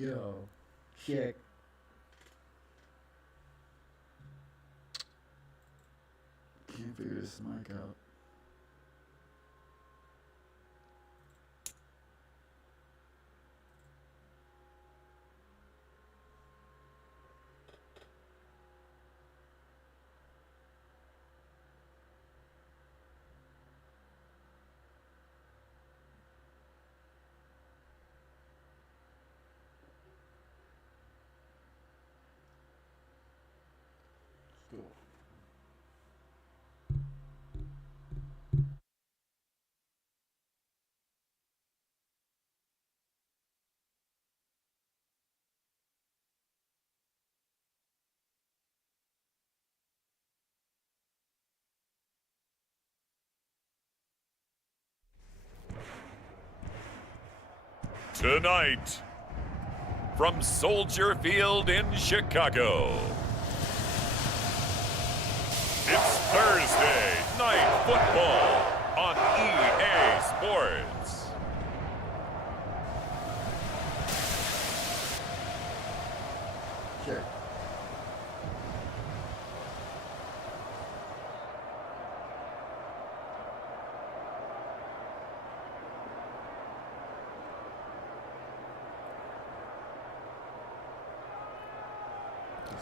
Yo, check. Can't figure this mic out. Cool. Tonight, from Soldier Field in Chicago, it's Thursday Night Football on EA Sports. Check.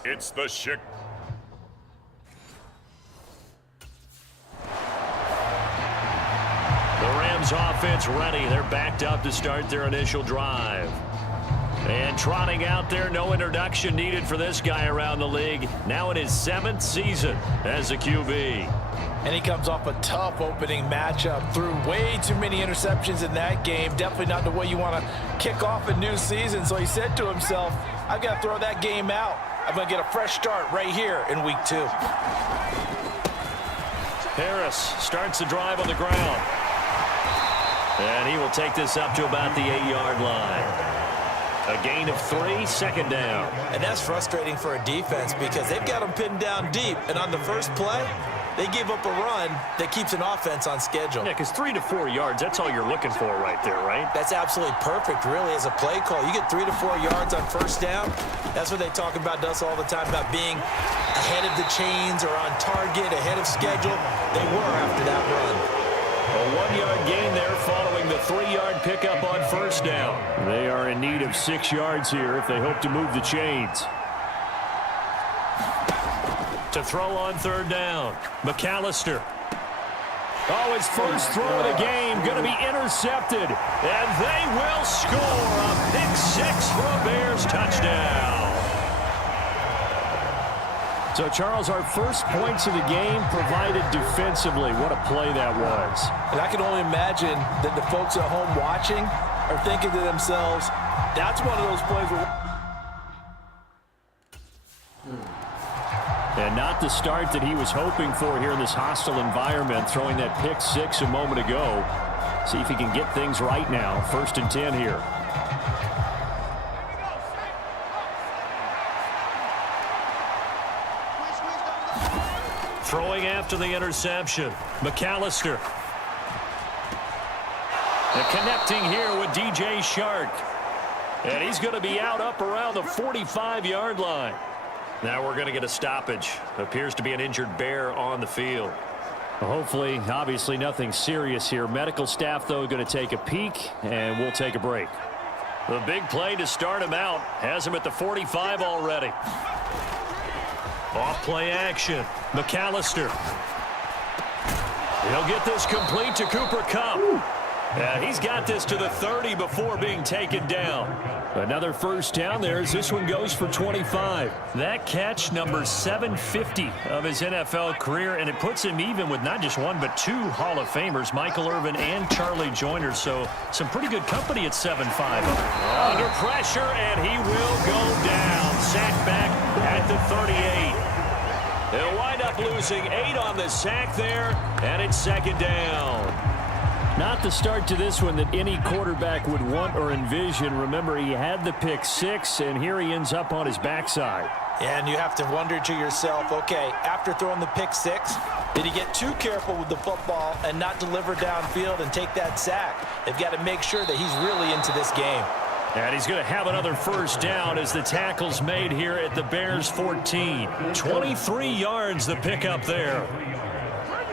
It's the Rams offense ready. They're backed up to start their initial drive. And trotting out there, no introduction needed for this guy around the league. Now in his 7th season as a QB. And he comes off a tough opening matchup. Threw way too many interceptions in that game. Definitely not the way you want to kick off a new season. So he said to himself, I've got to throw that game out. I'm going to get a fresh start right here in week 2. Harris starts the drive on the ground. And he will take this up to about the 8-yard line. A gain of 3, second down. And that's frustrating for a defense because they've got them pinned down deep. And on the first play, they give up a run that keeps an offense on schedule. Yeah, because 3 to 4 yards, that's all you're looking for right there, right? That's absolutely perfect, really, as a play call. You get 3 to 4 yards on first down. That's what they talk about us all the time, about being ahead of the chains or on target, ahead of schedule. They were after that run. A 1-yard gain there following the 3-yard pickup on first down. They are in need of 6 yards here if they hope to move the chains. To throw on third down, McAllister. Oh, his first throw of the game going to be intercepted. And they will score a pick 6 for a Bears touchdown. So, Charles, our first points of the game provided defensively. What a play that was. And I can only imagine that the folks at home watching are thinking to themselves, that's one of those plays where... And not the start that he was hoping for here in this hostile environment, throwing that pick 6 a moment ago. See if he can get things right now. 1st and 10 here. Throwing after the interception, McAllister. And connecting here with DJ Shark. And he's going to be out up around the 45-yard line. Now we're going to get a stoppage. Appears to be an injured Bear on the field. Well, hopefully, obviously nothing serious here. Medical staff, though, going to take a peek, and we'll take a break. The big play to start him out has him at the 45 already. Off play action. McAllister. He'll get this complete to Cooper Kupp. And he's got this to the 30 before being taken down. Another first down there as this one goes for 25. That catch, number 750 of his NFL career, and it puts him even with not just one but 2 Hall of Famers, Michael Irvin and Charlie Joyner. So some pretty good company at 7'5". Under pressure, and he will go down. Sacked back at the 38. They'll wind up losing 8 on the sack there, and it's second down. Not the start to this one that any quarterback would want or envision. Remember, he had the pick 6, and here he ends up on his backside. And you have to wonder to yourself, okay, after throwing the pick 6, did he get too careful with the football and not deliver downfield and take that sack? They've got to make sure that he's really into this game. And he's going to have another first down as the tackle's made here at the Bears 14. 23 yards the pickup there.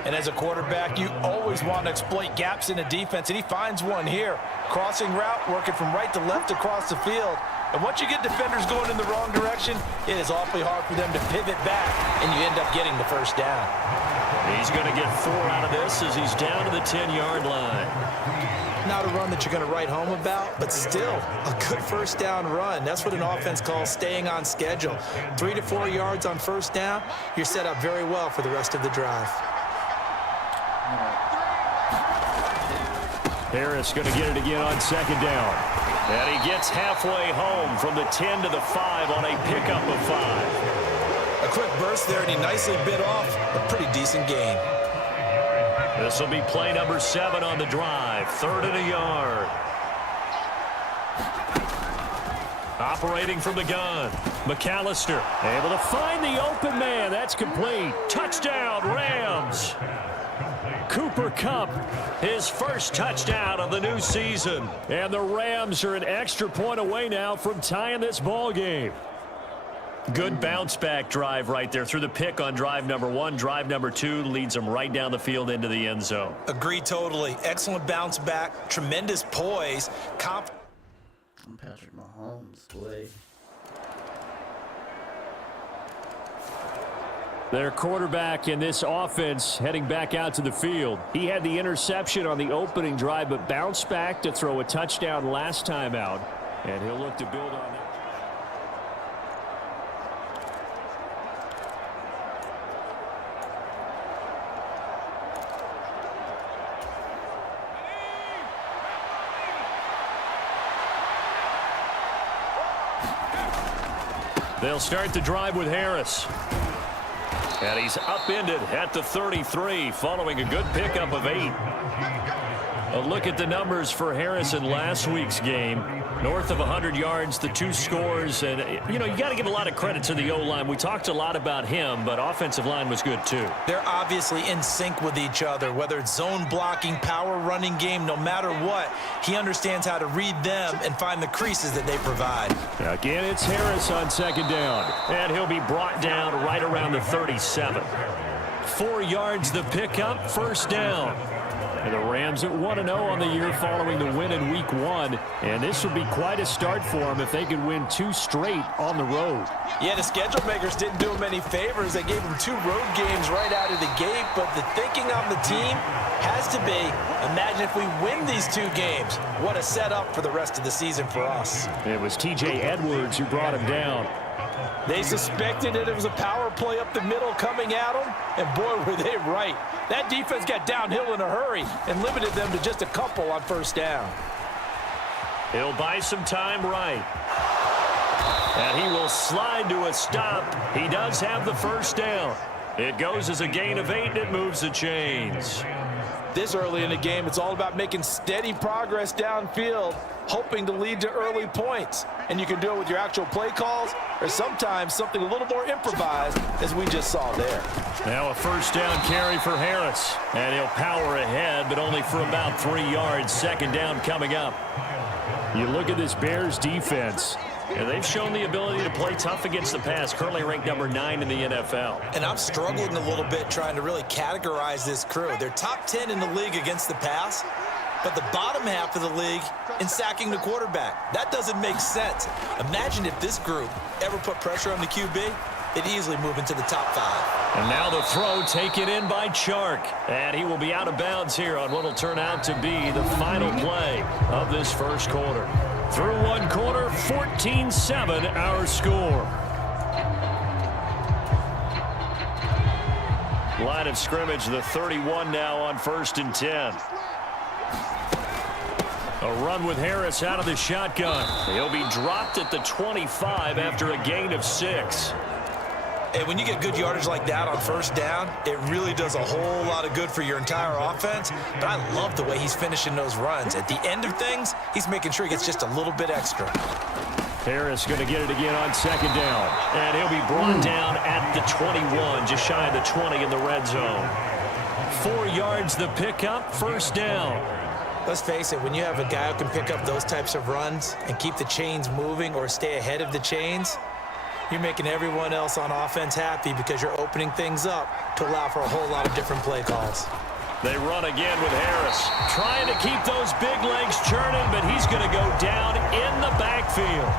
And as a quarterback, you always want to exploit gaps in the defense, and he finds one here. Crossing route, working from right to left across the field. And once you get defenders going in the wrong direction, it is awfully hard for them to pivot back, and you end up getting the first down. He's going to get 4 out of this as he's down to the 10-yard line. Not a run that you're going to write home about, but still a good first down run. That's what an offense calls staying on schedule. 3 to 4 yards on first down, you're set up very well for the rest of the drive. Harris going to get it again on second down. And he gets halfway home from the 10 to the 5 on a pickup of 5. A quick burst there, and he nicely bit off a pretty decent gain. This will be play number 7 on the drive. 3rd and a yard. Operating from the gun. McAllister able to find the open man. That's complete. Touchdown, Rams. Cooper Kupp, his first touchdown of the new season. And the Rams are an extra point away now from tying this ball game. Good bounce-back drive right there through the pick on drive number 1. Drive number 2 leads them right down the field into the end zone. Agree totally. Excellent bounce back, tremendous poise. Patrick Mahomes, boy. Their quarterback in this offense heading back out to the field. He had the interception on the opening drive, but bounced back to throw a touchdown last time out. And he'll look to build on that. They'll start the drive with Harris. And he's upended at the 33 following a good pickup of 8. A look at the numbers for Harris in last week's game. North of 100 yards, the 2 scores. And, you know, you got to give a lot of credit to the O-line. We talked a lot about him, but offensive line was good too. They're obviously in sync with each other, whether it's zone blocking, power running game, no matter what. He understands how to read them and find the creases that they provide. Again, it's Harris on second down. And he'll be brought down right around the 37. 4 yards the pickup, first down. And the Rams at 1-0 on the year following the win in Week 1. And this would be quite a start for them if they could win 2 straight on the road. Yeah, the schedule makers didn't do him any favors. They gave him 2 road games right out of the gate. But the thinking on the team has to be, imagine if we win these 2 games. What a setup for the rest of the season for us. It was T.J. Edwards who brought him down. They suspected that it was a power play up the middle coming at them, and boy, were they right. That defense got downhill in a hurry and limited them to just a couple on first down. He'll buy some time right. And he will slide to a stop. He does have the first down. It goes as a gain of 8, and it moves the chains. This early in the game, it's all about making steady progress downfield, hoping to lead to early points. And you can do it with your actual play calls or sometimes something a little more improvised, as we just saw there. Now a first down carry for Harris. And he'll power ahead, but only for about 3 yards. Second down coming up. You look at this Bears defense, and they've shown the ability to play tough against the pass, currently ranked number 9 in the NFL. And I'm struggling a little bit trying to really categorize this crew. They're top 10 in the league against the pass, but the bottom half of the league in sacking the quarterback. That doesn't make sense. Imagine if this group ever put pressure on the QB, it'd easily move into the top 5. And now the throw taken in by Chark. And he will be out of bounds here on what will turn out to be the final play of this first quarter. Through 1 quarter, 14-7 our score. Line of scrimmage, the 31 now on 1st and 10. A run with Harris out of the shotgun. He'll be dropped at the 25 after a gain of 6. And when you get good yardage like that on first down, it really does a whole lot of good for your entire offense. But I love the way he's finishing those runs. At the end of things, he's making sure he gets just a little bit extra. Harris going to get it again on second down. And he'll be brought down at the 21, just shy of the 20 in the red zone. 4 yards the pickup, first down. Let's face it, when you have a guy who can pick up those types of runs and keep the chains moving or stay ahead of the chains, you're making everyone else on offense happy because you're opening things up to allow for a whole lot of different play calls. They run again with Harris. Trying to keep those big legs churning, but he's going to go down in the backfield.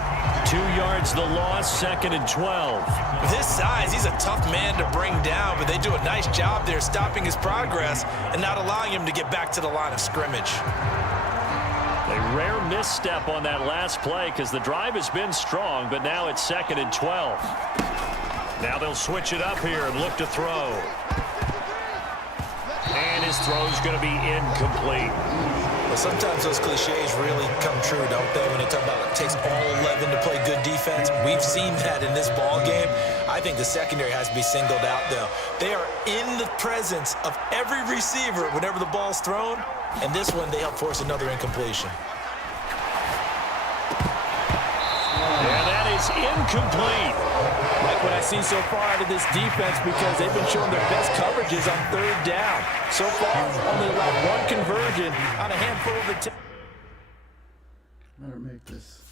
2 yards the loss, 2nd and 12. With his size, he's a tough man to bring down, but they do a nice job there stopping his progress and not allowing him to get back to the line of scrimmage. A rare misstep on that last play because the drive has been strong, but now it's 2nd and 12. Now they'll switch it up here and look to throw. And his throw's going to be incomplete. Well, sometimes those cliches really come true, don't they? When they talk about it takes all 11 to play good defense. We've seen that in this ball game. I think the secondary has to be singled out, though. They are in the presence of every receiver whenever the ball's thrown. And this one, they help force another incompletion. Yeah, that is incomplete. Like what I see so far out of this defense because they've been showing their best coverages on 3rd down. So far, only allowed 1 conversion on a handful of attempts. Better make this.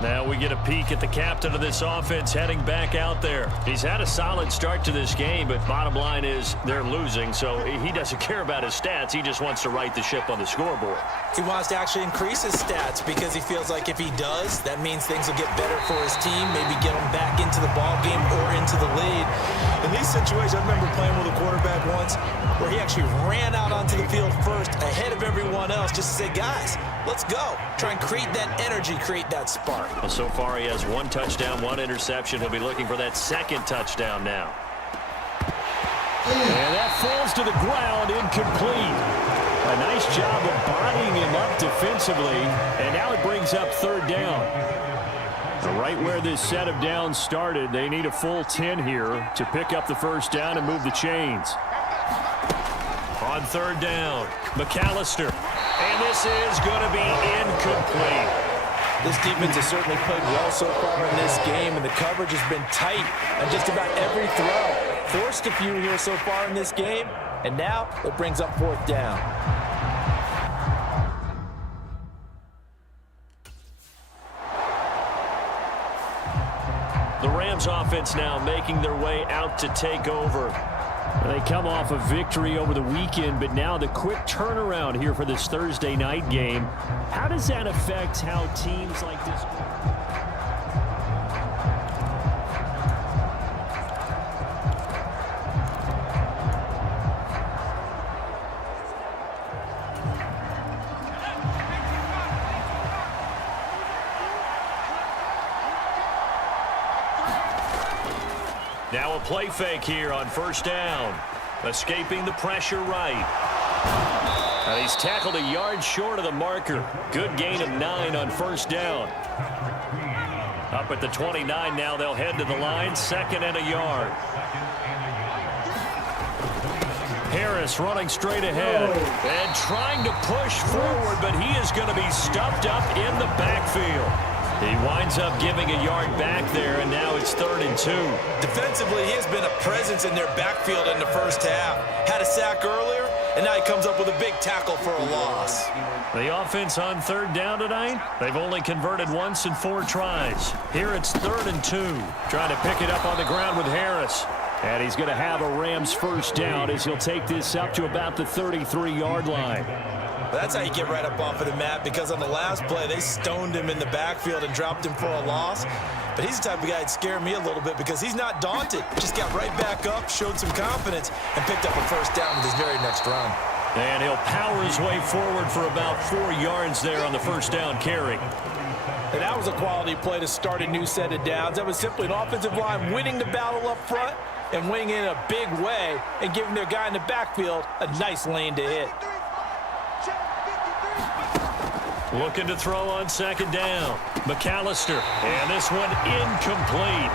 Now we get a peek at the captain of this offense heading back out there. He's had a solid start to this game, but bottom line is they're losing, so he doesn't care about his stats. He just wants to right the ship on the scoreboard. He wants to actually increase his stats because he feels like if he does, that means things will get better for his team, maybe get him back into the ball game or into the lead. In these situations, I remember playing with a quarterback once where he actually ran out onto the field first ahead of everyone else just to say, guys, let's go. Try and create that energy, create that spark. Well, so far he has 1 touchdown, 1 interception. He'll be looking for that 2nd touchdown now. And that falls to the ground, incomplete. A nice job of bodying him up defensively, and now it brings up 3rd down. Right where this set of downs started, they need a full 10 here to pick up the 1st down and move the chains. On 3rd down, McAllister. And this is going to be incomplete. This defense has certainly played well so far in this game, and the coverage has been tight on just about every throw. Forced a few here so far in this game, and now it brings up 4th down. The Rams offense now making their way out to take over. They come off a victory over the weekend, but now the quick turnaround here for this Thursday night game. How does that affect how teams like this... Now a play fake here on 1st down. Escaping the pressure right. And he's tackled a yard short of the marker. Good gain of 9 on 1st down. Up at the 29 now, they'll head to the line. 2nd and a yard. Harris running straight ahead and trying to push forward, but he is going to be stuffed up in the backfield. He winds up giving a yard back there, and now it's 3rd and 2. Defensively, he has been a presence in their backfield in the 1st half. Had a sack earlier, and now he comes up with a big tackle for a loss. The offense on 3rd down tonight, they've only converted once in 4 tries. Here it's 3rd and 2. Trying to pick it up on the ground with Harris. And he's going to have a Rams 1st down as he'll take this up to about the 33-yard line. But that's how you get right up off of the mat, because on the last play, they stoned him in the backfield and dropped him for a loss. But he's the type of guy that scared me a little bit because he's not daunted. Just got right back up, showed some confidence, and picked up a 1st down with his very next run. And he'll power his way forward for about 4 yards there on the 1st down carry. And that was a quality play to start a new set of downs. That was simply an offensive line winning the battle up front and winning in a big way and giving their guy in the backfield a nice lane to hit. Looking to throw on 2nd down. McAllister. And this one incomplete.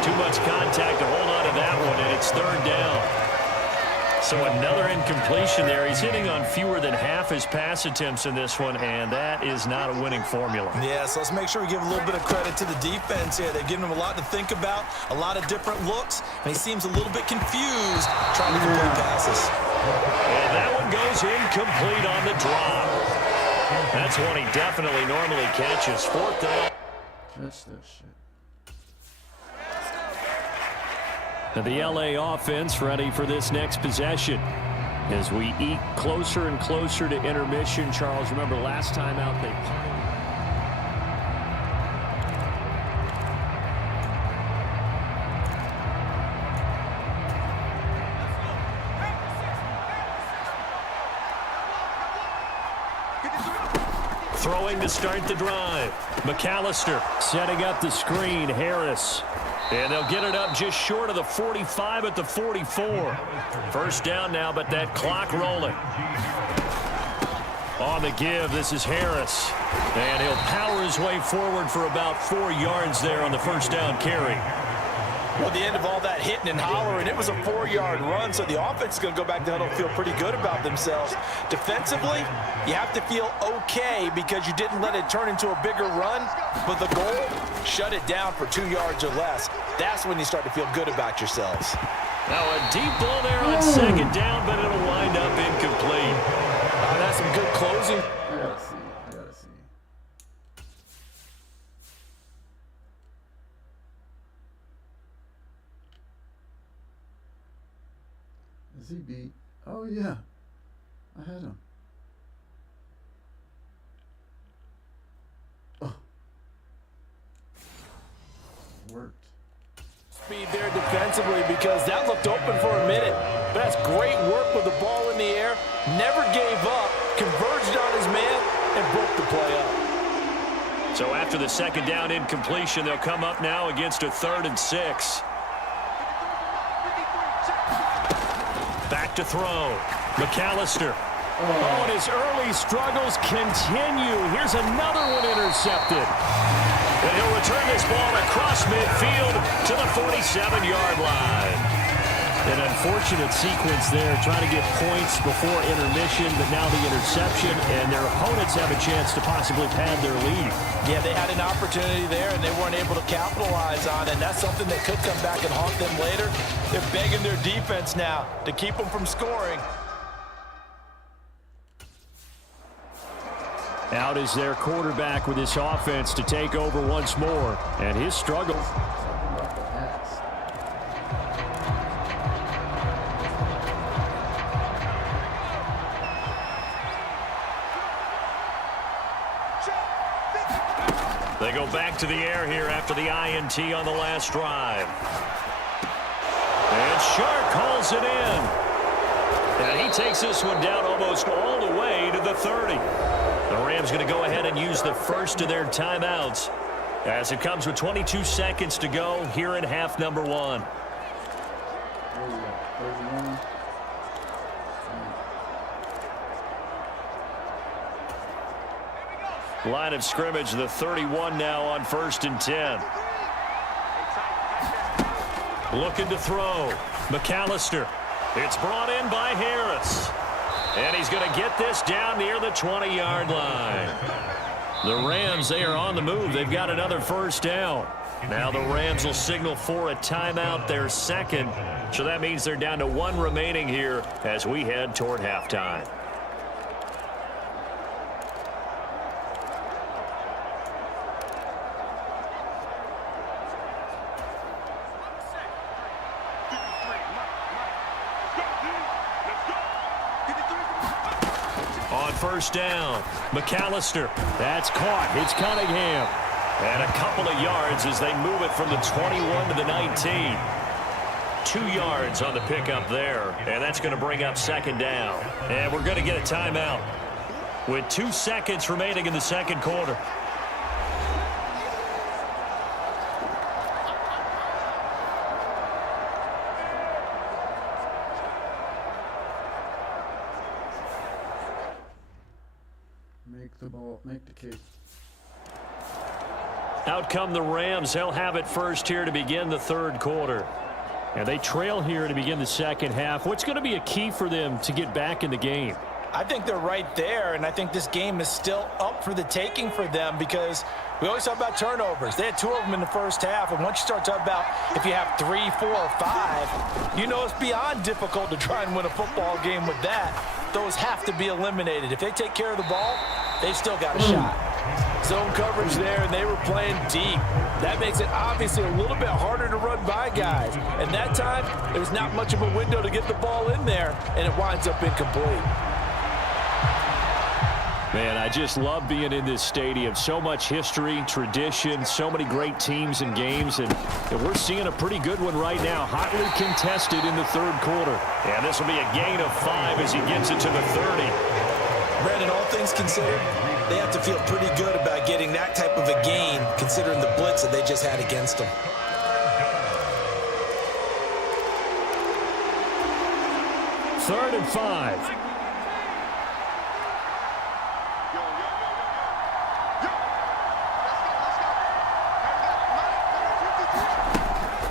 Too much contact to hold on to that one, and it's 3rd down. So another incompletion there. He's hitting on fewer than half his pass attempts in this one, and that is not a winning formula. Yeah, so let's make sure we give a little bit of credit to the defense here. They've given him a lot to think about, a lot of different looks, and he seems a little bit confused trying to complete passes. And that one goes incomplete on the drop. That's one he definitely normally catches. Fourth down. Catch that shit. And the LA offense ready for this next possession. As we eat closer and closer to intermission, Charles, remember last time out they punted. Throwing to start the drive. McAllister setting up the screen. Harris. And they'll get it up just short of the 45 at the 44. First down now, but that clock rolling. On the give, this is Harris. And he'll power his way forward for about 4 yards there on the first down carry. Well, at the end of all that hitting and hollering, it was a 4-yard run, so the offense is going to go back to huddle and feel pretty good about themselves. Defensively, you have to feel okay because you didn't let it turn into a bigger run, but the goal, shut it down for 2 yards or less. That's when you start to feel good about yourselves. Now a deep ball there on second down, but it'll wind up incomplete. That's some good closing. I gotta see. I gotta see. Is he beat? Oh yeah, I had him. Oh, worked. Speed there defensively because that looked open for a minute. But that's great work with the ball in the air. Never gave up, converged on his man, and broke the play up. So after the second down incompletion, they'll come up now against a 3rd and 6. Back to throw. McAllister. Oh, and his early struggles continue. Here's another one intercepted. And he'll return this ball across midfield to the 47-yard line. An unfortunate sequence there, trying to get points before intermission, but now the interception, and their opponents have a chance to possibly pad their lead. Yeah, they had an opportunity there, and they weren't able to capitalize on it, and that's something that could come back and haunt them later. They're begging their defense now to keep them from scoring. Out is their quarterback with his offense to take over once more, and his struggle. They go back to the air here after the INT on the last drive. And Shark calls it in. And he takes this one down almost all the way to the 30. The Rams going to go ahead and use the first of their timeouts as it comes with 22 seconds to go here in half number 1. Line of scrimmage, the 31 now on 1st and 10. Looking to throw. McAllister. It's brought in by Harris. And he's going to get this down near the 20-yard line. The Rams, they are on the move. They've got another first down. Now the Rams will signal for a timeout, their second. So that means they're down to 1 remaining here as we head toward halftime. First down. McAllister. That's caught. It's Cunningham. And a couple of yards as they move it from the 21 to the 19. 2 yards on the pickup there. And that's going to bring up second down. And we're going to get a timeout with 2 seconds remaining in the second quarter. Make the kick. Out come the Rams. They'll have it first here to begin the third quarter. And they trail here to begin the second half. What's going to be a key for them to get back in the game? I think they're right there, and I think this game is still up for the taking for them because we always talk about turnovers. They had 2 of them in the first half, and once you start talking about if you have 3, 4, or 5, you know it's beyond difficult to try and win a football game with that. Those have to be eliminated. If they take care of the ball, they've still got a shot. Zone coverage there, and they were playing deep. That makes it obviously a little bit harder to run by guys. And that time, there's not much of a window to get the ball in there, and it winds up incomplete. Man, I just love being in this stadium. So much history, tradition, so many great teams and games, and we're seeing a pretty good one right now. Hotly contested in the third quarter. And this will be a gain of 5 as he gets it to the 30. Brandon, all things considered, they have to feel pretty good about getting that type of a gain considering the blitz that they just had against them. Third and 5.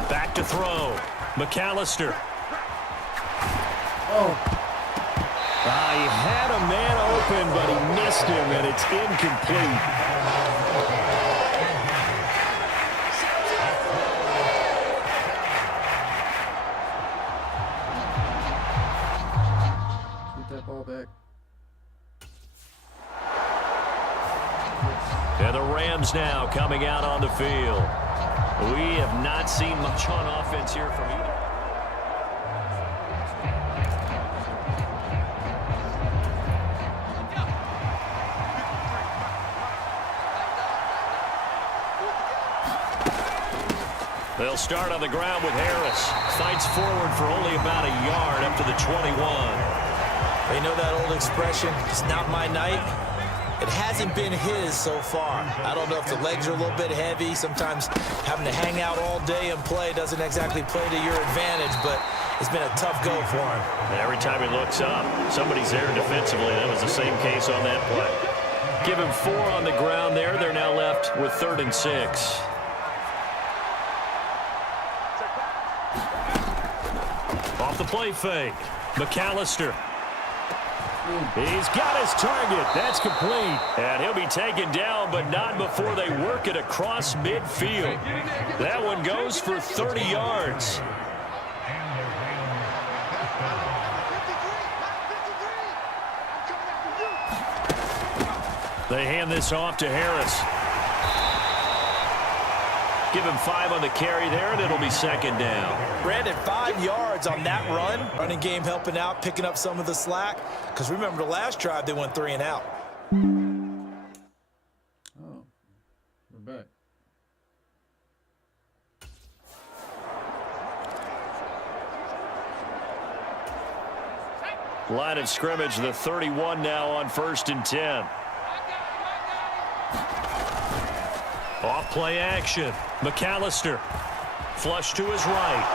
Back to throw. McAllister. He had a man open, but he missed him, and it's incomplete. Get that ball back. And the Rams now coming out on the field. We have not seen much on offense here from either. They'll start on the ground with Harris. Fights forward for only about a yard up to the 21. You know that old expression, it's not my night? It hasn't been his so far. I don't know if the legs are a little bit heavy. Sometimes having to hang out all day and play doesn't exactly play to your advantage, but it's been a tough go for him. And every time he looks up, somebody's there defensively. That was the same case on that play. Give him 4 on the ground there. They're now left with 3rd and 6. Off the play fake. McAllister. He's got his target. That's complete. And he'll be taken down, but not before they work it across midfield. That one goes for 30 yards. They hand this off to Harris. Give him 5 on the carry there, and it'll be 2nd down. Brandon, 5 yards on that run. Running game helping out, picking up some of the slack. Because remember, the last drive, they went 3 and out. Oh, we're back. Line of scrimmage, the 31 now on 1st and 10. Off play action. McAllister. Flush to his right.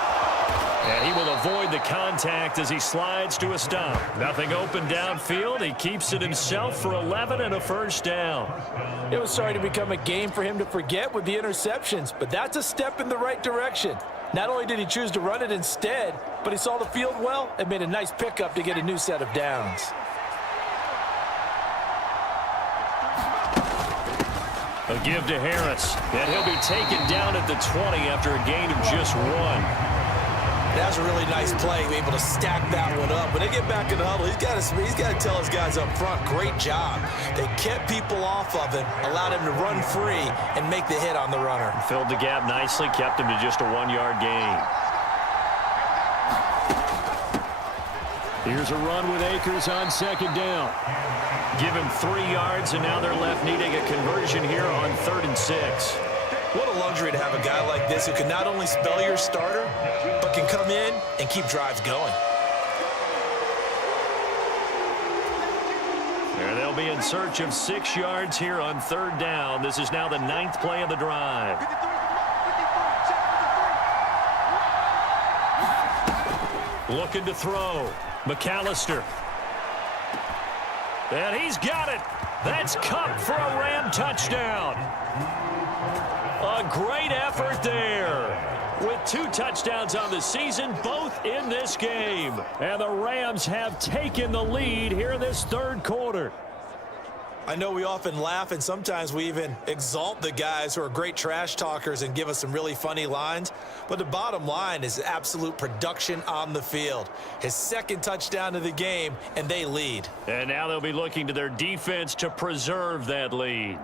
And he will avoid the contact as he slides to a stop. Nothing open downfield. He keeps it himself for 11 and a 1st down. It was starting to become a game for him to forget with the interceptions, but that's a step in the right direction. Not only did he choose to run it instead, but he saw the field well and made a nice pickup to get a new set of downs. A give to Harris, and he'll be taken down at the 20 after a gain of just 1. That's a really nice play, able to stack that one up. When they get back in the huddle, he's got to tell his guys up front, great job. They kept people off of him, allowed him to run free and make the hit on the runner. Filled the gap nicely, kept him to just a 1-yard gain. Here's a run with Akers on 2nd down. Give him 3 yards, and now they're left needing a conversion here on 3rd and 6. What a luxury to have a guy like this who can not only spell your starter, but can come in and keep drives going. There they'll be in search of 6 yards here on 3rd down. This is now the 9th play of the drive. Looking to throw. McAllister. And he's got it. That's Kupp for a Ram touchdown. A great effort there. with 2 touchdowns on the season, both in this game. And the Rams have taken the lead here in this third quarter. I know we often laugh, and sometimes we even exalt the guys who are great trash talkers and give us some really funny lines. But the bottom line is absolute production on the field. His second touchdown of the game, and they lead. And now they'll be looking to their defense to preserve that lead.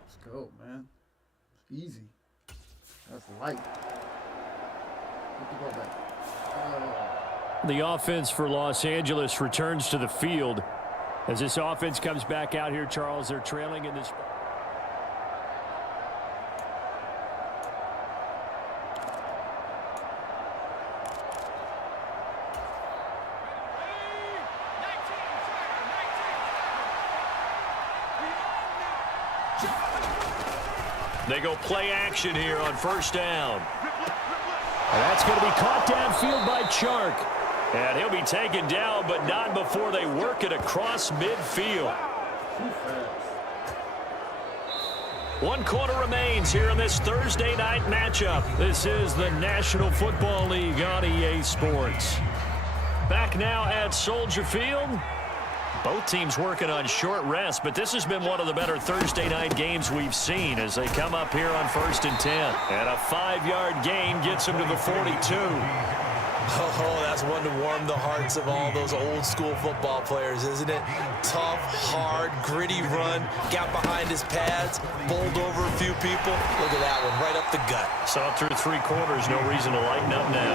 Let's go, man. It's easy. That's light. Get the ball back. The offense for Los Angeles returns to the field. As this offense comes back out here, Charles, they're trailing in this. They go play action here on first down. And that's going to be caught downfield by Chark. And he'll be taken down, but not before they work it across midfield. 1 quarter remains here in this Thursday night matchup. This is the National Football League on EA Sports. Back now at Soldier Field. Both teams working on short rest, but this has been one of the better Thursday night games we've seen as they come up here on 1st and 10. And a 5-yard gain gets them to the 42. Oh, that's one to warm the hearts of all those old-school football players, isn't it? Tough, hard, gritty run, got behind his pads, bowled over a few people. Look at that one, right up the gut. Saw through 3 quarters, no reason to lighten up now.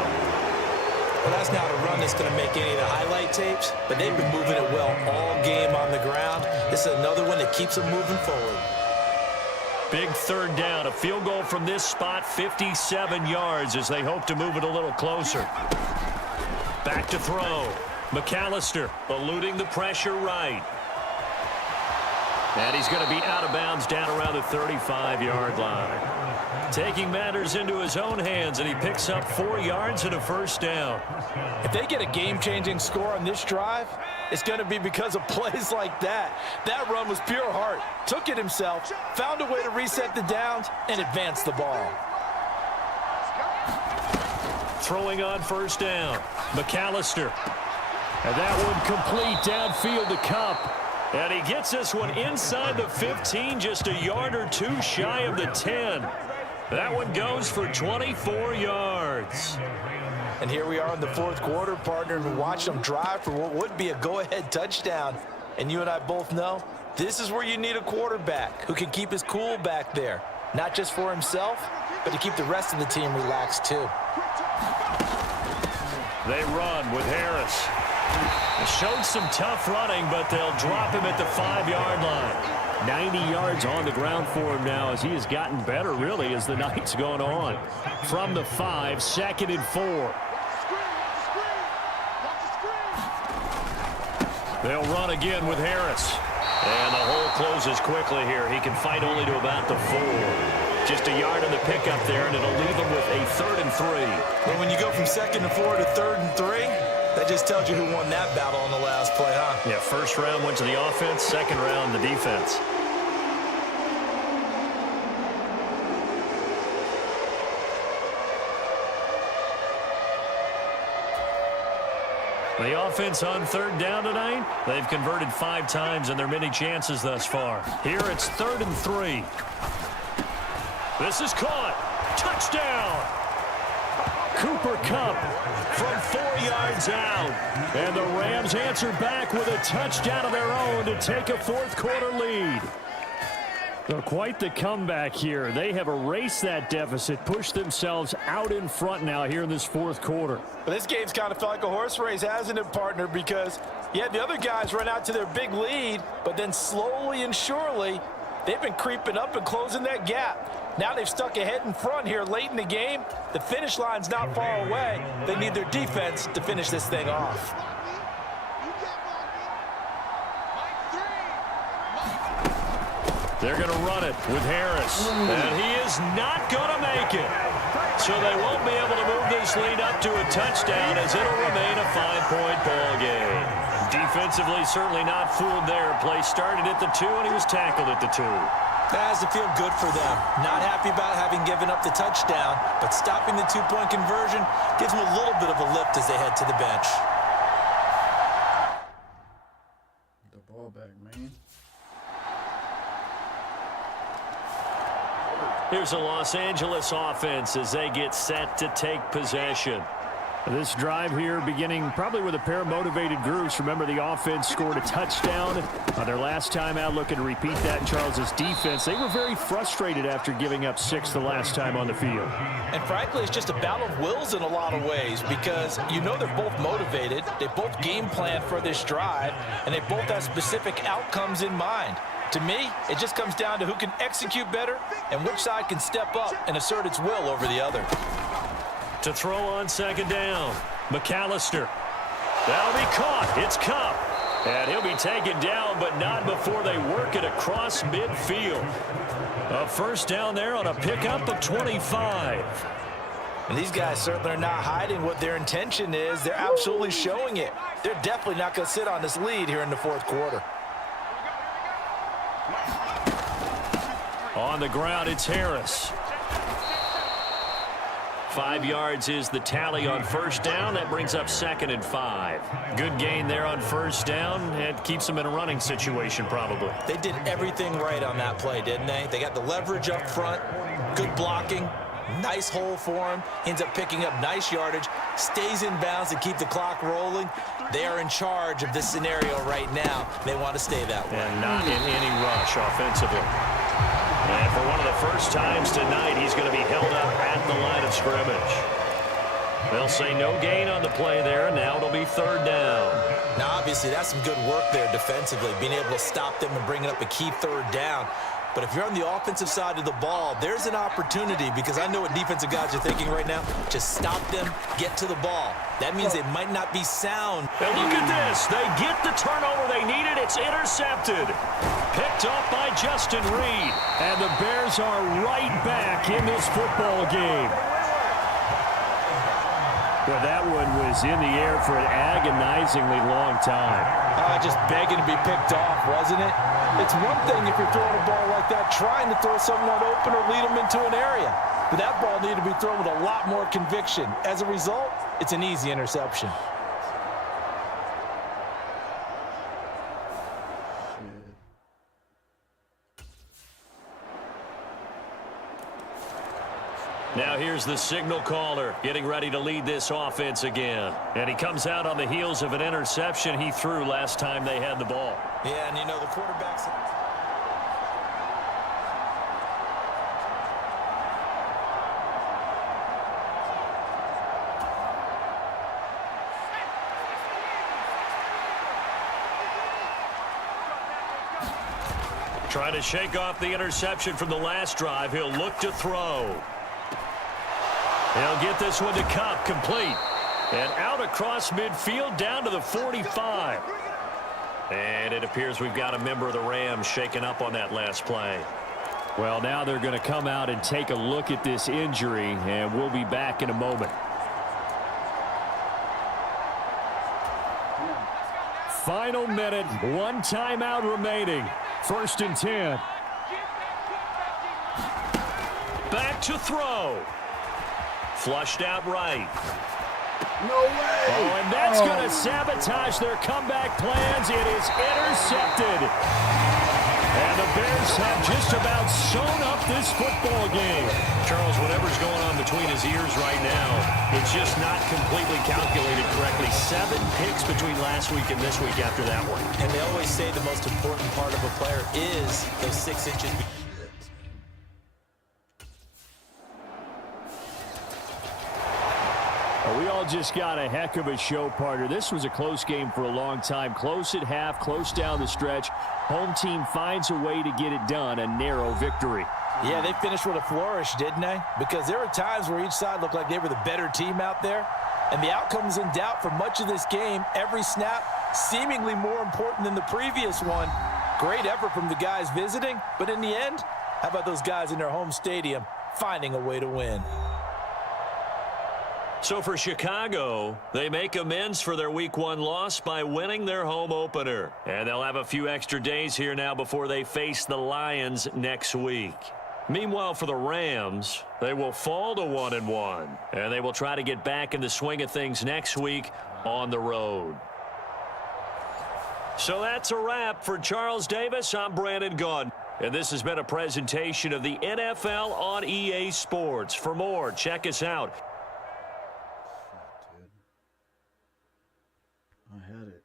Well, that's not a run that's going to make any of the highlight tapes, but they've been moving it well all game on the ground. This is another one that keeps them moving forward. Big 3rd down, a field goal from this spot, 57 yards as they hope to move it a little closer. Back to throw. McAllister eluding the pressure right. And he's going to be out of bounds down around the 35-yard line. Taking matters into his own hands, and he picks up 4 yards and a first down. If they get a game-changing score on this drive, it's going to be because of plays like that. That run was pure heart. Took it himself, found a way to reset the downs, and advance the ball. Throwing on first down. McAllister. And that one complete downfield to Kupp. And he gets this one inside the 15, just a yard or 2 shy of the 10. That one goes for 24 yards. And here we are in the 4th quarter, partner, and watch them drive for what would be a go-ahead touchdown. And you and I both know this is where you need a quarterback who can keep his cool back there. Not just for himself, but to keep the rest of the team relaxed too. They run with Harris. They showed some tough running, but they'll drop him at the 5-yard line. 90 yards on the ground for him now as he has gotten better, really, as the night's gone on. From the 5, 2nd and 4. They'll run again with Harris. And the hole closes quickly here. He can fight only to about the 4. Just a yard on the pickup there, and it'll leave him with a 3rd and 3. Well, when you go from 2nd and 4 to 3rd and 3, that just tells you who won that battle on the last play, huh? Yeah, 1st round went to the offense, 2nd round the defense. The offense on 3rd down tonight, they've converted 5 times in their many chances thus far. Here it's 3rd and 3. This is caught. Touchdown! Cooper Kupp from 4 yards out. And the Rams answer back with a touchdown of their own to take a 4th quarter lead. So quite the comeback here. They have erased that deficit, pushed themselves out in front now here in this 4th quarter. But this game's kind of felt like a horse race, hasn't it, partner? Because, yeah, the other guys run out to their big lead, but then slowly and surely, they've been creeping up and closing that gap. Now they've stuck ahead in front here late in the game. The finish line's not far away. They need their defense to finish this thing off. They're going to run it with Harris. And he is not going to make it. So they won't be able to move this lead up to a touchdown as it'll remain a 5-point ball game. Defensively, certainly not fooled there. Play started at the 2, and he was tackled at the 2. That has to feel good for them. Not happy about having given up the touchdown, but stopping the two-point conversion gives them a little bit of a lift as they head to the bench. The ball back, man. Here's a Los Angeles offense as they get set to take possession. This drive here beginning probably with a pair of motivated groups. Remember, the offense scored a touchdown on their last time out, looking to repeat that in Charles' defense. They were very frustrated after giving up 6 the last time on the field. And frankly, it's just a battle of wills in a lot of ways because you know they're both motivated. They both game plan for this drive, and they both have specific outcomes in mind. To me, it just comes down to who can execute better and which side can step up and assert its will over the other. To throw on second down, McAllister. That'll be caught. It's Kupp. And he'll be taken down, but not before they work it across midfield. A first down there on a pickup of 25. And these guys certainly are not hiding what their intention is. They're absolutely showing it. They're definitely not going to sit on this lead here in the fourth quarter. On the ground, it's Harris. 5 yards is the tally on first down. That brings up 2nd and 5. Good gain there on first down. It keeps them in a running situation probably. They did everything right on that play, didn't they? They got the leverage up front, good blocking, nice hole for him. Ends up picking up nice yardage, stays in bounds to keep the clock rolling. They are in charge of this scenario right now. They want to stay that way. And not in any rush offensively. And for one of the first times tonight, he's going to be held up at the line of scrimmage. They'll say no gain on the play there, and now it'll be 3rd down. Now, obviously, that's some good work there defensively, being able to stop them and bringing up a key 3rd down. But if you're on the offensive side of the ball, there's an opportunity because I know what defensive guys are thinking right now. Just stop them, get to the ball. That means they might not be sound. And look at this. They get the turnover they needed. It's intercepted. Picked up by Justin Reed. And the Bears are right back in this football game. Well, that one was in the air for an agonizingly long time. Just begging to be picked off, wasn't it? It's one thing if you're throwing a ball like that, trying to throw someone open or lead them into an area. But that ball needed to be thrown with a lot more conviction. As a result, it's an easy interception. Now here's the signal caller getting ready to lead this offense again. And he comes out on the heels of an interception he threw last time they had the ball. Yeah, and you know the quarterback's... Trying to shake off the interception from the last drive. He'll look to throw. He'll get this one to Kupp, complete. And out across midfield, down to the 45. And it appears we've got a member of the Rams shaken up on that last play. Well, now they're going to come out and take a look at this injury, and we'll be back in a moment. Final minute, 1 timeout remaining. 1st and 10. Back to throw. Flushed out right. No way! Oh, and that's going to sabotage their comeback plans. It is intercepted. And the Bears have just about sewn up this football game. Charles, whatever's going on between his ears right now, it's just not completely calculated correctly. 7 picks between last week and this week after that one. And they always say the most important part of a player is those 6 inches. We all just got a heck of a show, partner. This was a close game for a long time. Close at half, close down the stretch. Home team finds a way to get it done, a narrow victory. Yeah, they finished with a flourish, didn't they? Because there were times where each side looked like they were the better team out there. And the outcome was in doubt for much of this game. Every snap seemingly more important than the previous one. Great effort from the guys visiting. But in the end, how about those guys in their home stadium finding a way to win? So for Chicago, they make amends for their Week 1 loss by winning their home opener. And they'll have a few extra days here now before they face the Lions next week. Meanwhile, for the Rams, they will fall to 1-1. And they will try to get back in the swing of things next week on the road. So that's a wrap. For Charles Davis, I'm Brandon Gaudin. And this has been a presentation of the NFL on EA Sports. For more, check us out. I had it.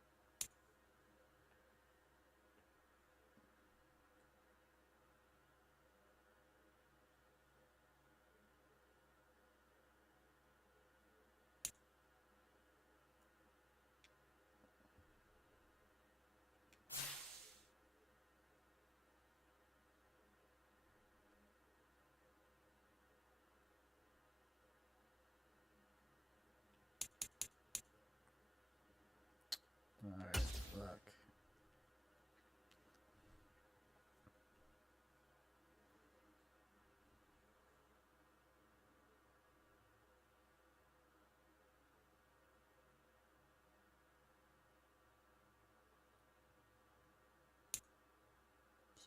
All right, fuck.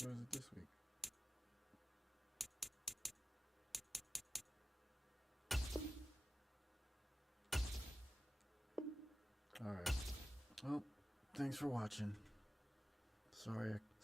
So is it this week? All right. Well, thanks for watching.